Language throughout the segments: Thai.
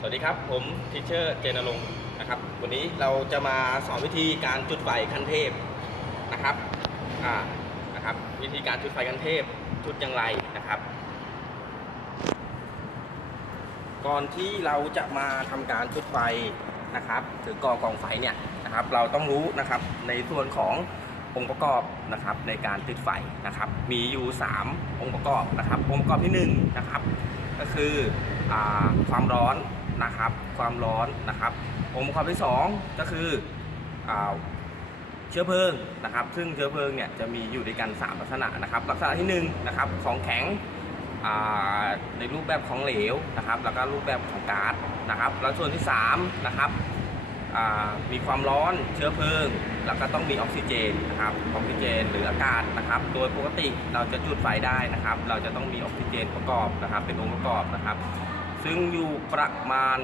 สวัสดีครับ ผมทิเชอร์เจนรงค์นะครับ วันนี้เราจะมาสอนวิธีการจุดไฟขั้นเทพนะครับอ่านะครับ วิธีการจุดไฟขั้นเทพจุดอย่างไรนะครับ ก่อนที่เราจะมาทำการจุดไฟนะครับหรือก่อกองไฟเนี่ยนะครับ เราต้องรู้นะครับในส่วนขององค์ประกอบนะครับในการติดไฟนะครับ มีอยู่ 3 องค์ประกอบนะครับ องค์ประกอบที่1นะครับก็คืออความร้อน นะครับ ความร้อนนะครับ องค์ประกอบที่ 2 ก็คืออเชื้อเพลิงนะครับ ซึ่งเชื้อเพลิงเนี่ยจะมีอยู่ด้วยกัน 3 ลักษณะนะครับ ลักษณะที่1นะครับของแข็งในรูปแบบของเหลวนะครับ แล้วก็รูปแบบของก๊าซนะครับ แล้วส่วนที่3นะครับมีความร้อนเชื้อเพลิง แล้วก็ต้องมีออกซิเจนนะครับออกซิเจนหรืออากาศนะครับ โดยปกติเราจะจุดไฟได้นะครับ เราจะต้องมีออกซิเจนประกอบนะครับ เป็นองค์ประกอบนะครับ ซึ่งอยู่ประมาณ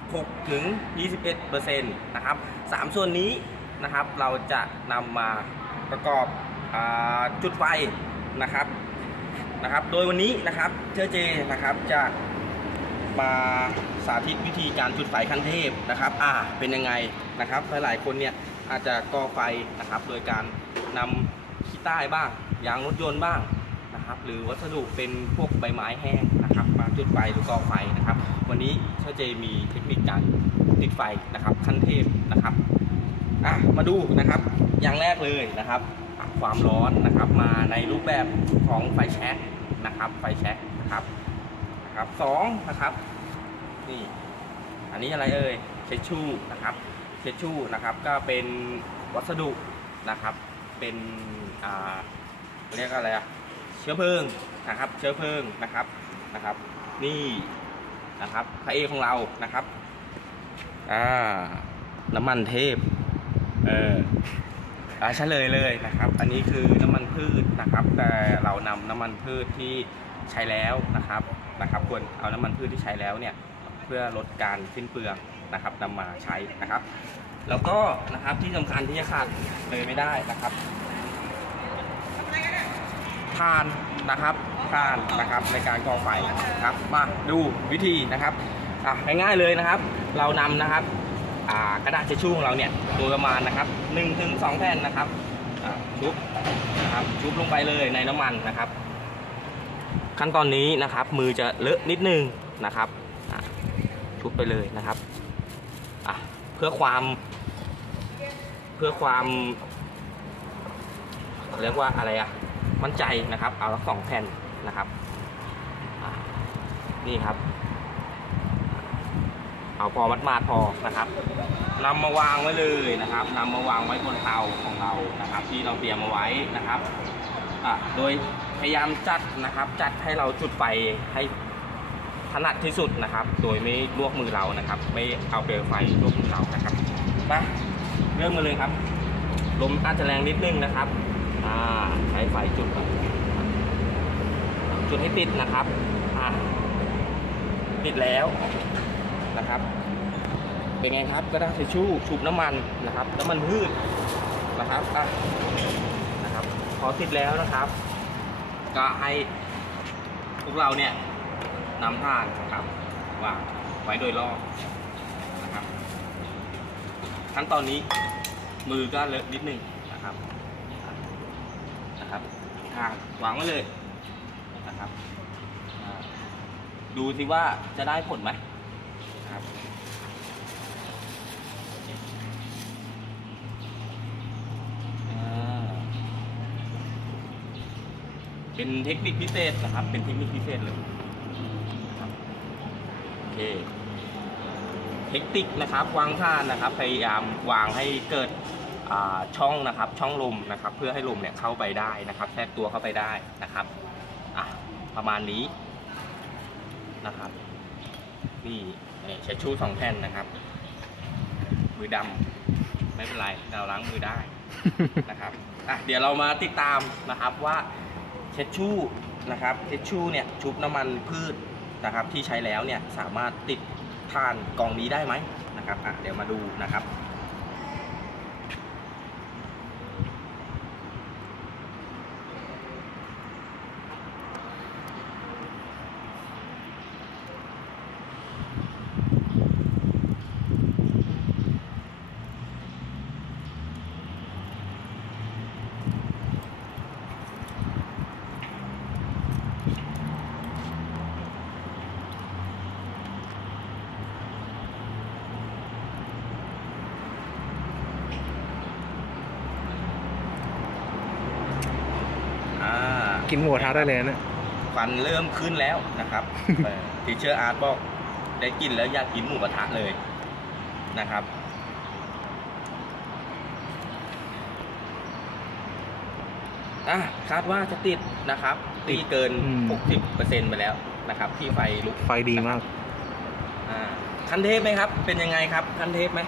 16ถึง21%นะครับสามส่วนนี้นะครับเราจะนำมาประกอบอจุดไฟนะครับนะครับ โดยวันนี้นะครับเชอเจนะครับจะมาสาธิตวิธีการจุดไฟขั้นเทพนะครับอ่าเป็นยังไงนะครับหลายๆคนเนี่ยอาจจะก่อไฟนะครับ โดยการนำขี้ใต้บ้างยางรถยนต์บ้างนะครับ หรือวัสดุเป็นพวกใบไม้แห้งนะครับ จุดไฟหรือก่อไฟนะครับ วันนี้เชอเจมีเทคนิคการติดไฟนะครับขั้นเทพนะครับอะมาดูนะครับอย่างแรกเลยนะครับ ความร้อนนะครับมาในรูปแบบของไฟแช็กนะครับไฟแช็กนะครับนะครับสองนะครับนี่อันนี้อะไรเอ่ยเช็ดชูนะครับเช็ดชูนะครับก็เป็นวัสดุนะครับเป็นอ่าเรียกอะไรอะเชื้อเพลิงนะครับ เชื้อเพลิงนะครับนะครับ นี่นะครับพระเอกของเรานะครับอ่าน้ำมันเทพเอออ่าเฉลยเลยนะครับ อันนี้คือน้ำมันพืชนะครับ แต่เรานำน้ำมันพืชที่ใช้แล้วนะครับนะครับควรเอาน้ำมันพืชที่ใช้แล้วเนี่ยเพื่อลดการสิ้นเปลืองนะครับนำมาใช้นะครับ แล้วก็นะครับที่สำคัญที่จะขาดเลยไม่ได้นะครับ ทานนะครับทานนะครับในการก่อไฟครับมาดูวิธีนะครับอะง่ายๆเลยนะครับ เรานำนะครับอ่ากระดาษทิชชู่ของเราเนี่ยโดยประมาณนะครับ1ถึง2แผ่นนะครับชุบนะครับชุบลงไปเลยในน้ำมันนะครับ ขั้นตอนนี้นะครับ มือจะเลอะนิดนึงนะครับชุบไปเลยนะครับอะเพื่อความเพื่อความเรียกว่าอะไรอะ มั่นใจนะครับเอาละสองแผ่นนะครับนี่ครับ เอาพอมัดมาดพอนะครับนำมาวางไว้เลยนะครับนำมาวางไว้บนเตาของเรานะครับ ที่เราเตรียมเอาไว้นะครับโดยพยายามจัดนะครับ จัดให้เราจุดไฟให้ถนัดที่สุดนะครับ โดยไม่ลวกมือเรานะครับ ไม่เอาเปลวไฟลวกมือเรานะครับมาเริ่มกันเลยครับ ลมอาจจะแรงนิดนึงนะครับ อ่าใช้ไฟจุดก่อนจุดให้ติดนะครับอ่าติดแล้วนะครับ เป็นไงครับก็ได้ทิชชู่ชุบน้ำมันนะครับ น้ำมันพืชนะครับอะนะครับ พอติดแล้วนะครับ ก็ให้พวกเราเนี่ยนำท่านนะครับวางไว้โดยรอบนะครับขั้นตอนนี้มือก็เลอะนิดนึงนะครับ ทางวางไว้เลยนะครับ ดูสิว่าจะได้ผลไหมครับเป็นเทคนิคพิเศษนะครับ เป็นเทคนิคพิเศษเลยโอเคเทคนิคนะครับ วางท่านนะครับ พยายามวางให้เกิด ช่องนะครับช่องลมนะครับเพื่อให้ลมเนี่ยเข้าไปได้นะครับแทรกตัวเข้าไปได้นะครับอะประมาณนี้นะครับนี่เช็ดชู่สองแผ่นนะครับ มือดำไม่เป็นไรเราล้างมือได้นะครับอะเดี๋ยวเรามาติดตามนะครับว่าเช็ดชู่นะครับเช็ดชู่เนี่ยชุบน้ำมันพืชนะครับที่ใช้แล้วเนี่ยสามารถติดทานกองนี้ได้ไหมนะครับอะเดี๋ยวมาดูนะครับ น กินหมูกระทะได้เลยนะเนี่ยควันเริ่มขึ้นแล้วนะครับทีเชอร์อาร์ตบอกได้กินแล้วอยากกินหมูกระทะเลยนะครับอะคาดว่าจะติดนะครับ ตีเกิน 60%ไปแล้วนะครับ ที่ไฟลุกไฟดีมากอ่าคันเทพไหมครับ เป็นยังไงครับ คันเทพไหม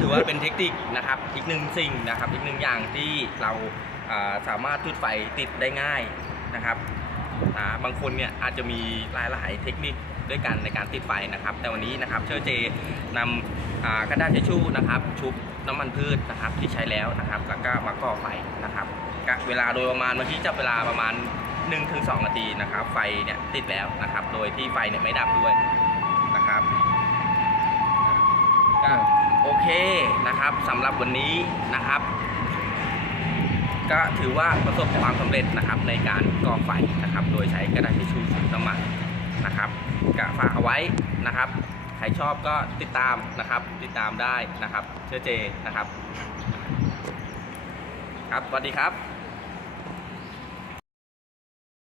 ถือว่าเป็นเทคนิคนะครับ อีกหนึ่งสิ่งนะครับ อีกหนึ่งอย่างที่เราอ่า สามารถจุดไฟติดได้ง่ายนะครับาบางคนเนี่ยอาจจะมีหลายๆเทคนิคด้วยกันในการติดไฟนะครับ แต่วันนี้นะครับเชอร์เจนำกระดาษทิชชู่นะครับ ชุบน้ำมันพืชนะครับที่ใช้แล้วนะครับ แล้วก็มาก่อไฟนะครับเวลาโดยประมาณเมื่อกี้จับเวลาประมาณ 1-2นาทีนะครับ ไฟเนี่ยติดแล้วนะครับ โดยที่ไฟเนี่ยไม่ดับด้วยนะครับก็โอเคนะครับสำหรับวันนี้นะครับ ก็ถือว่าประสบความสำเร็จนะครับในการก่อไฟนะครับ โดยใช้กระดาษทิชชู่สีน้ำมันนะครับกะฝากเอาไว้นะครับใครชอบก็ติดตามนะครับ ติดตามได้นะครับ เชื่อเจนะครับ ครับสวัสดีครับ